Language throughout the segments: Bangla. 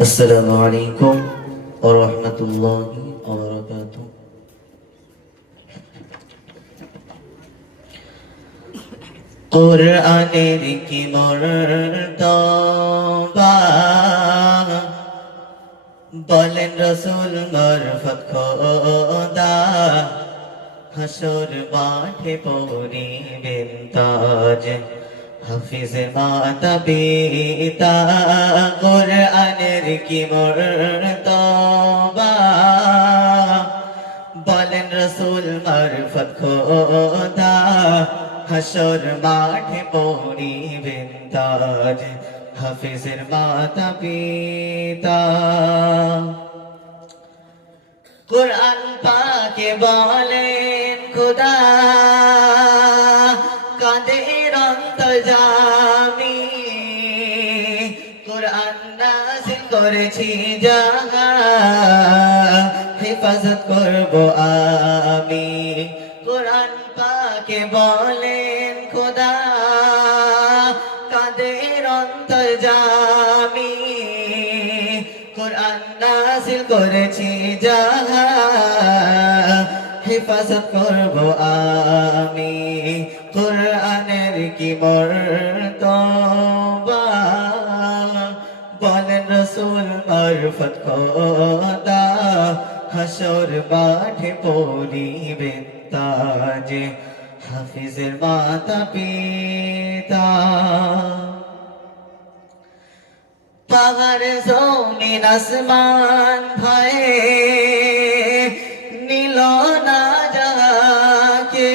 আসসালামু আলাইকুম ওয়া রাহমাতুল্লাহি ওয়া বারাকাতুহু। কুরআনের কি মর্তবা, বলেন রাসূল মারফত খোদা, হাসর মাঠে পড়িবেন তাজ, হাফিজ মাতা পিতা। কুরআনের কি মর্তবা, বলেন রাসূল মারফত খোদা, হাসর মাঠে পড়িবেন তাজ, হাফিজের মাতা পিতা। কুরআন পাকে বলেন খোদা, কাদের অন্তর্যামী, কুরআন নাযিল করেছি যাহা, হেফাজত করব আমি। কুরআন পাকে বলেন খোদা, কাদের অন্তর্যামী, কুরআন নাযিল করেছি যাহা, হেফাজত করব আমি। কুরআনের কি মর্তবা, বলেন রাসূল মারফত খোদা, হাসর মাঠে পড়িবেন তাজ, হাফিজের মাতা পিতা। পাহাড় জমিন আসমান ভয়ে নিল না যাকে,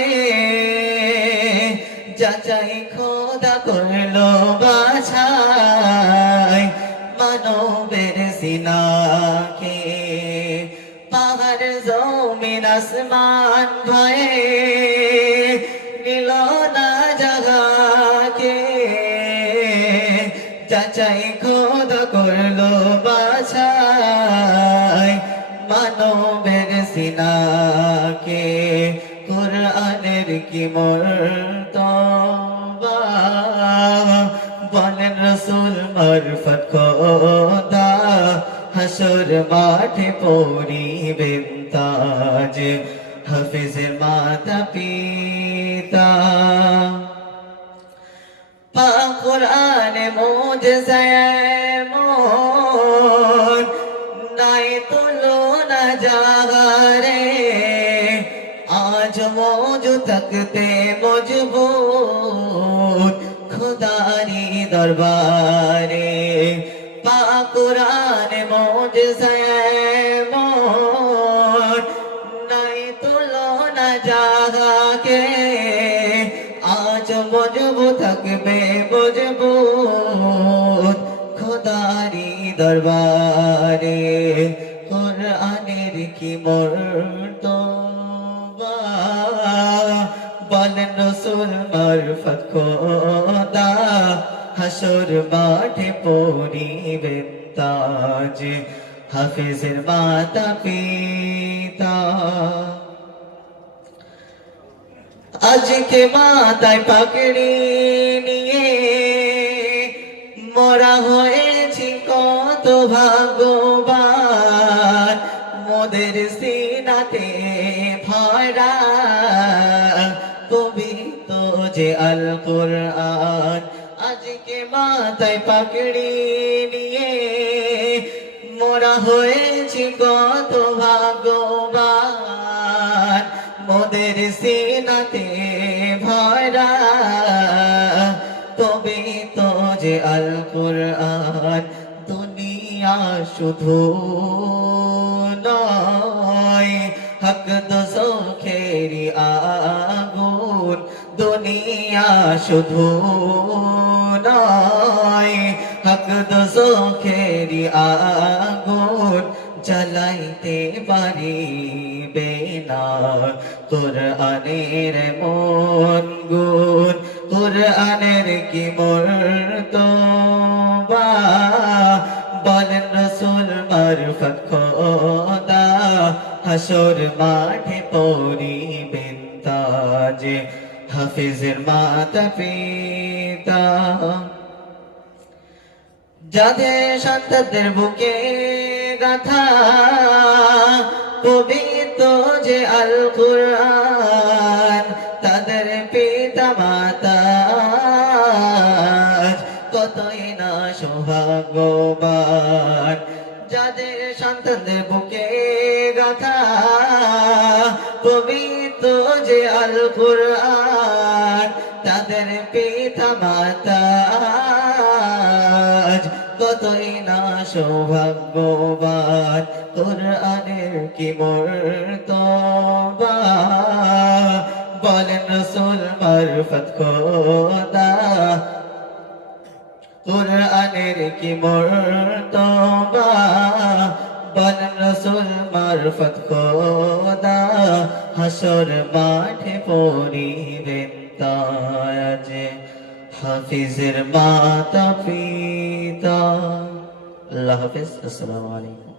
যাচাই খোদা করলো বাছাই মানবের সিনাকে। পাহাড় জমিন আসমান ভয়ে নিল না যাকে, যাচাই খোদা করলো বাছাই মানবের সিনাকে। কুরআনের কি মর্তবা, বলেন রাসূল মারফত খোদা, হাসর মাঠে পড়িবেন তাজ, হাফিজের মাতা পিতা। পাক কুরআনে মুজিজা এমন, নাই তুলনা যাহারে, আজ মৌজুদ থাকতে মজবুত খোদারি দরবারে। পাক কুরআনে মুজিজা এমন, নাই তুলনা যাহাকে, আজ মজবুত থাকবে মজবুত খোদারি দরবারে। কুরআনের কি মর্তবা, বলেন রাসূল মারফত খোদা, হাসর মাঠে পড়িবেন তাজ, হাফিজের মাতা পিতা। আজকে মাথায় পাগড়ি নিয়ে মোরা হয়েছি কত ভাগ্যবান, মোদের সিনাতে ভরা পবিত্র যে আল কুরআন। আজকে মাথায় পাগড়ি নিয়ে মোরা হয়েছি কত ভাগ্যবান, মোদের সিনাতে ভরা পবিত্র যে আল কুরআন। দুনিয়া শুধু নয়, হক দোজখেরি আগুন, দুনিয়া শুধু নয়, হক দোজখেরি আগুন, জ্বালাইতে পারিবে না কুরআনের মন গুণ। কুরআনের কি মর্তবা, বলেন রাসূল মারফত খোদা, হাসর মাঠে পড়িবেন তাজ, হাফিজের মাতা পিতা। যাদের সন্তানদের বুকে গাথা পবিত্র যে আল কুরআন, তাদের পিতা মাতা কতই না সৌভাগ্যবান। যাদের সন্তানদের বুকে গাথা পবিত্র যে আল কুরআন, তাদের পিতা মাতা কতই না সৌভাগ্যবান। কুরআনের কি মর্তবা, বলেন রাসূল মারফত খোদা। কুরআনের কি মর্তবা, বলেন রাসূল মারফত খোদা। হাসর মাঠে পড়িবেন তাজ হাফিজের মাতা পিতা। আল্লাহ হাফিজ। আসসালামু আলাইকুম।